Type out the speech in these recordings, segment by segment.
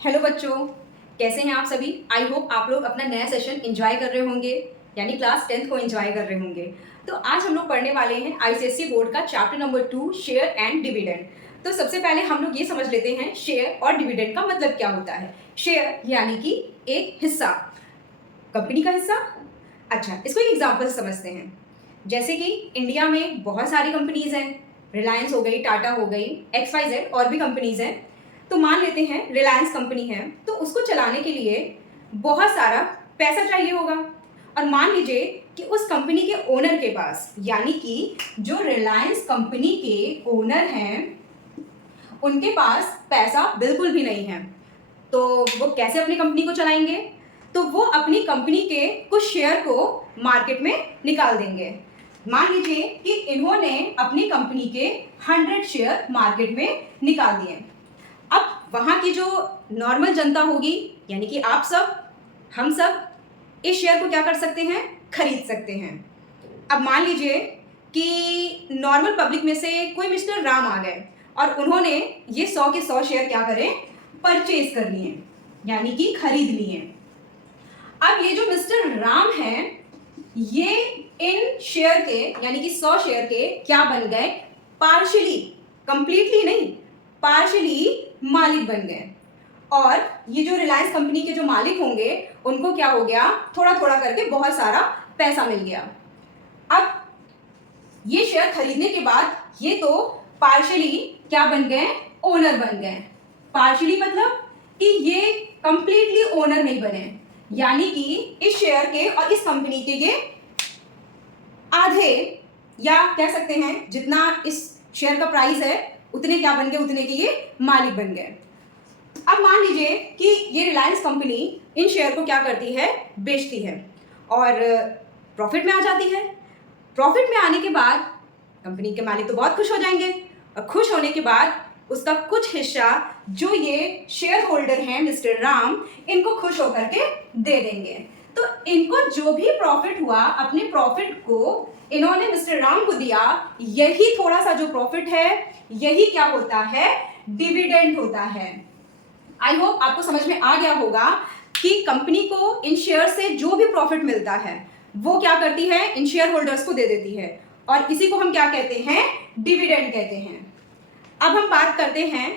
Hello बच्चों, कैसे हैं आप सभी। आई होप आप लोग अपना नया सेशन एंजॉय कर रहे होंगे, यानी क्लास 10th को एंजॉय कर रहे होंगे। तो आज हम लोग पढ़ने वाले हैं आईसीएसई बोर्ड का chapter number 2 share and dividend. तो सबसे पहले हम लोग ये समझ लेते हैं शेयर और डिविडेंड का मतलब क्या होता है। शेयर यानी कि एक हिस्सा, कंपनी का हिस्सा। अच्छा, इसको एक एग्जाम्पल से समझते हैं। जैसे कि इंडिया में बहुत सारी कंपनीज हैं, रिलायंस हो गई, टाटा हो गई, XYZ और भी कंपनीज हैं। तो मान लेते हैं रिलायंस कंपनी है, तो उसको चलाने के लिए बहुत सारा पैसा चाहिए होगा। और मान लीजिए कि उस कंपनी के ओनर के पास, यानी कि जो रिलायंस कंपनी के ओनर हैं, उनके पास पैसा बिल्कुल भी नहीं है। तो वो कैसे अपनी कंपनी को चलाएंगे? तो वो अपनी कंपनी के कुछ शेयर को मार्केट में निकाल देंगे। मान लीजिए कि इन्होंने अपनी कंपनी के 100 शेयर मार्केट में निकाल दिए। अब वहाँ की जो नॉर्मल जनता होगी, यानी कि आप सब, हम सब इस शेयर को क्या कर सकते हैं? खरीद सकते हैं। अब मान लीजिए कि नॉर्मल पब्लिक में से कोई मिस्टर राम आ गए और उन्होंने ये 100 के 100 शेयर क्या करें? परचेज कर लिए, यानी कि खरीद लिए। अब ये जो मिस्टर राम हैं, ये इन शेयर के, यानी कि 100 शेयर के क्या बन गए? पार्शियली, कंप्लीटली नहीं, पार्शियली मालिक बन गए। और ये जो रिलायंस कंपनी के जो मालिक होंगे, उनको क्या हो गया? थोड़ा थोड़ा करके बहुत सारा पैसा मिल गया। अब ये शेयर खरीदने के बाद ये तो पार्शियली क्या बन गए? ओनर बन गए। पार्शियली मतलब कि ये कंप्लीटली ओनर नहीं बने, यानी कि इस शेयर के और इस कंपनी के ये आधे, या कह सकते हैं जितना इस शेयर का प्राइस है उतने क्या बन गए? उतने के ये मालिक बन गए। अब मान लीजिए कि ये रिलायंस कंपनी इन शेयर को क्या करती है? बेचती है और प्रॉफिट में आ जाती है। प्रॉफिट में आने के बाद कंपनी के मालिक तो बहुत खुश हो जाएंगे, और खुश होने के बाद उसका कुछ हिस्सा जो ये शेयर होल्डर हैं मिस्टर राम, इनको खुश होकर के दे देंगे। तो इनको जो भी प्रॉफिट हुआ, अपने प्रॉफिट को इन्होंने मिस्टर राम को दिया। यही थोड़ा सा जो प्रॉफिट है, यही क्या होता है? डिविडेंड होता है। आई होप आपको समझ में आ गया होगा कि कंपनी को इन शेयर से जो भी प्रॉफिट मिलता है वो क्या करती है? इन शेयर होल्डर्स को दे देती है, और इसी को हम क्या कहते हैं? डिविडेंड कहते हैं। अब हम बात करते हैं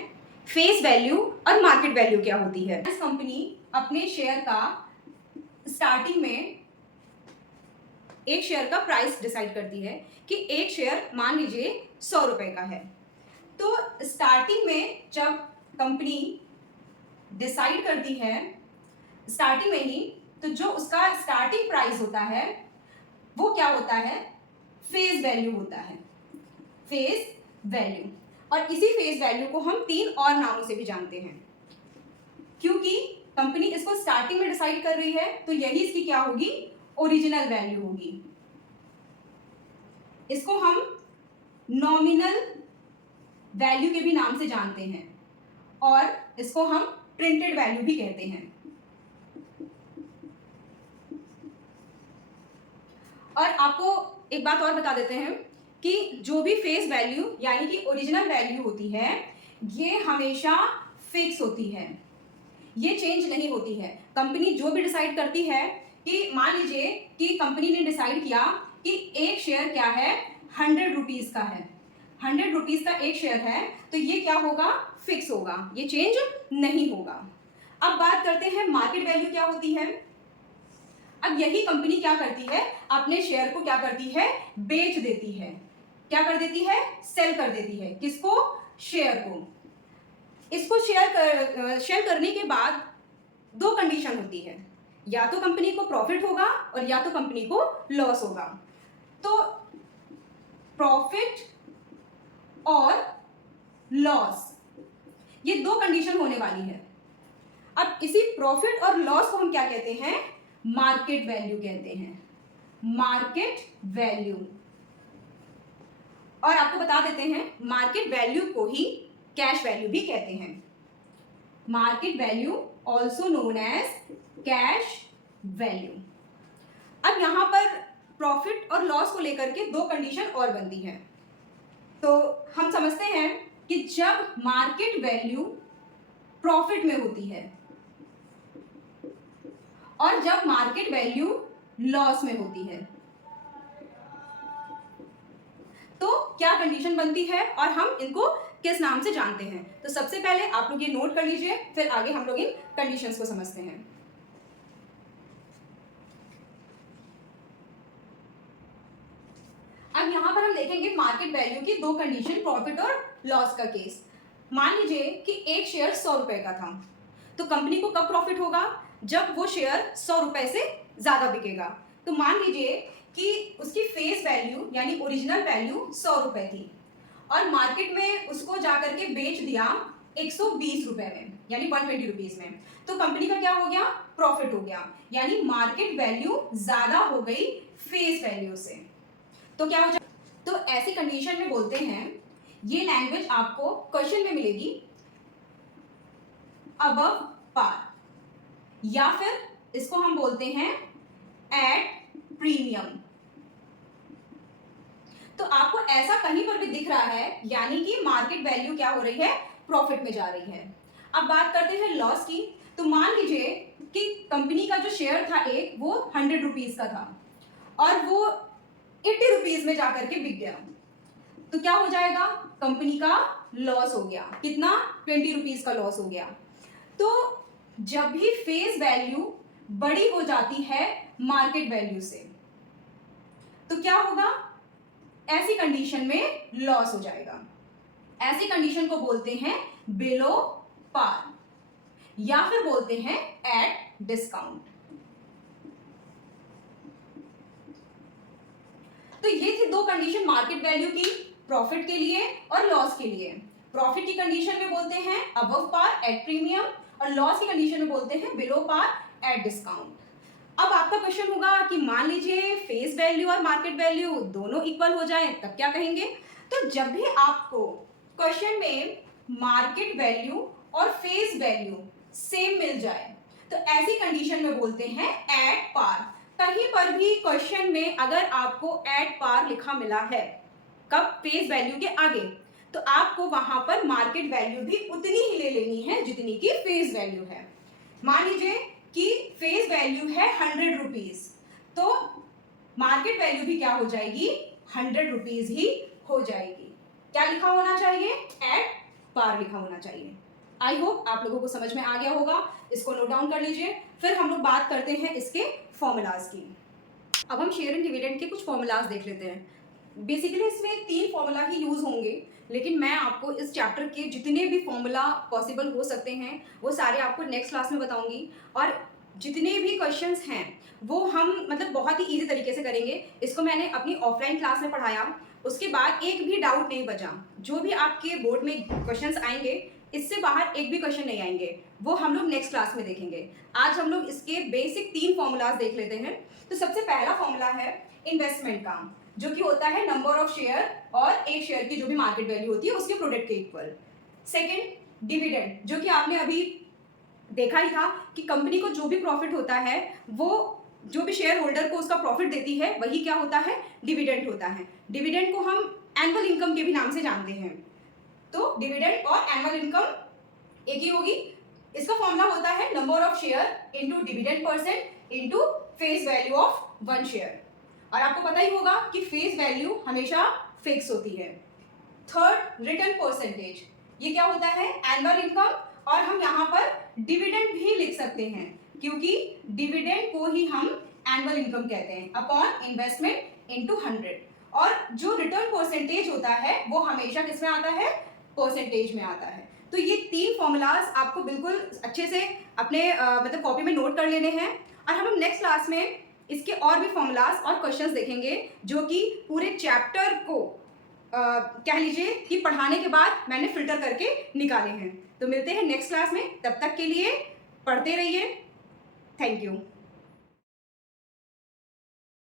फेस वैल्यू और मार्केट वैल्यू क्या होती है। इस कंपनी अपने शेयर का स्टार्टिंग में एक शेयर का प्राइस डिसाइड करती है कि एक शेयर मान लीजिए 100 रुपए का है। तो स्टार्टिंग में जब कंपनी डिसाइड करती है, स्टार्टिंग में ही, तो जो उसका स्टार्टिंग प्राइस होता है वो क्या होता है? फेस वैल्यू होता है। Face value. और इसी फेस वैल्यू को हम 3 और नामों से भी जानते हैं। क्योंकि कंपनी इसको स्टार्टिंग में डिसाइड कर रही है, तो यही इसकी क्या होगी? ओरिजिनल वैल्यू होगी। इसको हम नॉमिनल वैल्यू के भी नाम से जानते हैं, और इसको हम प्रिंटेड वैल्यू भी कहते हैं। और आपको एक बात और बता देते हैं कि जो भी फेस वैल्यू यानी कि ओरिजिनल वैल्यू होती है, ये हमेशा फिक्स होती है, ये चेंज नहीं होती है। कंपनी जो भी डिसाइड करती है, कि मान लीजिए कि कंपनी ने डिसाइड किया कि एक शेयर क्या है? 100 रुपीज का है। 100 रुपीज का एक शेयर है, तो ये क्या होगा? फिक्स होगा, ये चेंज नहीं होगा। अब बात करते हैं मार्केट वैल्यू क्या होती है। अब यही कंपनी क्या करती है? अपने शेयर को क्या करती है? बेच देती है। क्या कर देती है? सेल कर देती है। किसको? शेयर को। इसको शेयर करने के बाद 2 कंडीशन होती है, या तो कंपनी को प्रॉफिट होगा और या तो कंपनी को लॉस होगा। तो प्रॉफिट और लॉस, ये 2 कंडीशन होने वाली है। अब इसी प्रॉफिट और लॉस को हम क्या कहते हैं? मार्केट वैल्यू कहते हैं। Market value. और आपको बता देते हैं, मार्केट वैल्यू को ही कैश वैल्यू भी कहते हैं। Market value also known as cash value. अब यहां पर प्रॉफिट और लॉस को लेकर के 2 कंडीशन और बनती है। तो हम समझते हैं कि जब मार्केट वैल्यू प्रॉफिट में होती है और जब मार्केट वैल्यू लॉस में होती है। तो क्या कंडीशन बनती है और हम इनको किस नाम से जानते हैं? तो सबसे पहले आप लोग ये नोट कर लीजिए, फिर आगे हम लोग इन कंडीशंस को समझते हैं। अब यहां पर हम देखेंगे मार्केट वैल्यू की दो कंडीशन, प्रॉफिट और लॉस का केस। मान लीजिए कि एक शेयर 100 रुपए का था, तो कंपनी को कब प्रॉफिट होगा? जब वो शेयर 100 रुपए से ज्यादा बिकेगा। तो मान लीजिए कि उसकी फेस वैल्यू यानी ओरिजिनल वैल्यू 100 रुपए थी और मार्केट में उसको जाकर के बेच दिया 120 रुपए में, यानी 120 रुपीज में। तो कंपनी का क्या हो गया? प्रॉफिट हो गया, यानी मार्केट वैल्यू ज्यादा हो गई फेस वैल्यू से। तो क्या हो जाए? तो ऐसी कंडीशन में बोलते हैं, ये लैंग्वेज आपको क्वेश्चन में मिलेगी, अबव पार, या फिर इसको हम बोलते हैं एट प्रीमियम। तो आपको ऐसा कहीं पर भी दिख रहा है, यानी कि मार्केट वैल्यू क्या हो रही है? प्रॉफिट में जा रही है। अब बात करते हैं लॉस की। तो मान लीजिए कि कंपनी का जो शेयर था एक, वो 100 रुपीज का था और वो 80 रुपीज में जाकर के बिक गया। तो क्या हो जाएगा? कंपनी का लॉस हो गया। कितना? 20 रुपीज का लॉस हो गया। तो जब भी फेस वैल्यू बड़ी हो जाती है मार्केट वैल्यू से, तो क्या होगा? ऐसी कंडीशन में लॉस हो जाएगा। ऐसी कंडीशन को बोलते हैं बिलो पार, या फिर बोलते हैं एट डिस्काउंट। तो ये थी दो कंडीशन मार्केट वैल्यू की, प्रॉफिट के लिए और लॉस के लिए। प्रॉफिट की कंडीशन में बोलते हैं अबव पार एट प्रीमियम और लॉस की कंडीशन में बोलते हैं बिलो पार एट डिस्काउंट। अब आपका क्वेश्चन होगा कि मान लीजिए फेस वैल्यू और मार्केट वैल्यू दोनों इक्वल हो जाए, तब क्या कहेंगे? तो जब भी आपको क्वेश्चन में मार्केट वैल्यू और फेस वैल्यू सेम मिल जाए, तो ऐसी कंडीशन में बोलते हैं एट पार। कहीं पर भी क्वेश्चन में अगर आपको एट पार लिखा मिला है, कब? फेस वैल्यू के आगे, तो आपको वहां पर मार्केट वैल्यू भी उतनी ही ले लेनी है जितनी की फेस वैल्यू है। मान लीजिए कि फेस वैल्यू है 100 रुपीज, तो मार्केट वैल्यू भी क्या हो जाएगी? 100 रुपीज ही हो जाएगी। क्या लिखा होना चाहिए? एट पार लिखा होना चाहिए। आई होप आप लोगों को समझ में आ गया होगा। इसको नोट डाउन कर लीजिए। फिर हम लोग बात करते हैं इसके फॉर्मूलाज की। अब हम शेयर एंड डिविडेंड के कुछ फॉर्मूलाज देख लेते हैं। बेसिकली इसमें 3 फॉर्मूला ही यूज होंगे, लेकिन मैं आपको इस चैप्टर के जितने भी फॉर्मूला पॉसिबल हो सकते हैं वो सारे आपको नेक्स्ट क्लास में बताऊंगी। और जितने भी क्वेश्चंस हैं वो हम मतलब बहुत ही इजी तरीके से करेंगे। इसको मैंने अपनी ऑफलाइन क्लास में पढ़ाया, उसके बाद एक भी डाउट नहीं बचा। जो भी आपके बोर्ड में क्वेश्चंस आएंगे, इससे बाहर एक भी क्वेश्चन नहीं आएंगे, वो हम लोग नेक्स्ट क्लास में देखेंगे। आज हम लोग इसके बेसिक 3 फॉर्मूलाज देख लेते हैं। तो सबसे पहला फॉर्मूला है इन्वेस्टमेंट का, जो कि होता है नंबर ऑफ शेयर और एक शेयर की जो भी मार्केट वैल्यू होती है उसके प्रोडक्ट के इक्वल। सेकंड डिविडेंड, जो कि आपने अभी देखा ही था कि कंपनी को जो भी प्रॉफिट होता है वो जो भी शेयर होल्डर को उसका प्रॉफिट देती है वही क्या होता है? डिविडेंड होता है। डिविडेंड को हम एनुअल इनकम के भी नाम से जानते हैं। तो डिविडेंड और एनुअल इनकम एक ही होगी। इसका फॉर्मूला होता है number of share into dividend percent into face value of 1 share. और आपको पता ही होगा कि फेस वैल्यू हमेशा फिक्स होती है। थर्ड रिटर्न परसेंटेज, ये क्या होता है? एनुअल इनकम, और हम यहाँ पर डिविडेंड भी लिख सकते हैं क्योंकि डिविडेंड को ही हम एनुअल इनकम कहते हैं, अपॉन इन्वेस्टमेंट इनटू 100। और जो रिटर्न परसेंटेज होता है वो हमेशा किस में आता है? परसेंटेज में आता है। तो ये 3 फॉर्मूलाज आपको बिल्कुल अच्छे से अपने मतलब कॉपी में नोट कर लेने हैं। और हम लोग नेक्स्ट क्लास में इसके और भी फॉर्मूलाज और क्वेश्चंस देखेंगे जो कि पूरे चैप्टर को कह लीजिए कि पढ़ाने के बाद मैंने फिल्टर करके निकाले हैं। तो मिलते हैं नेक्स्ट क्लास में, तब तक के लिए पढ़ते रहिए। Thank you.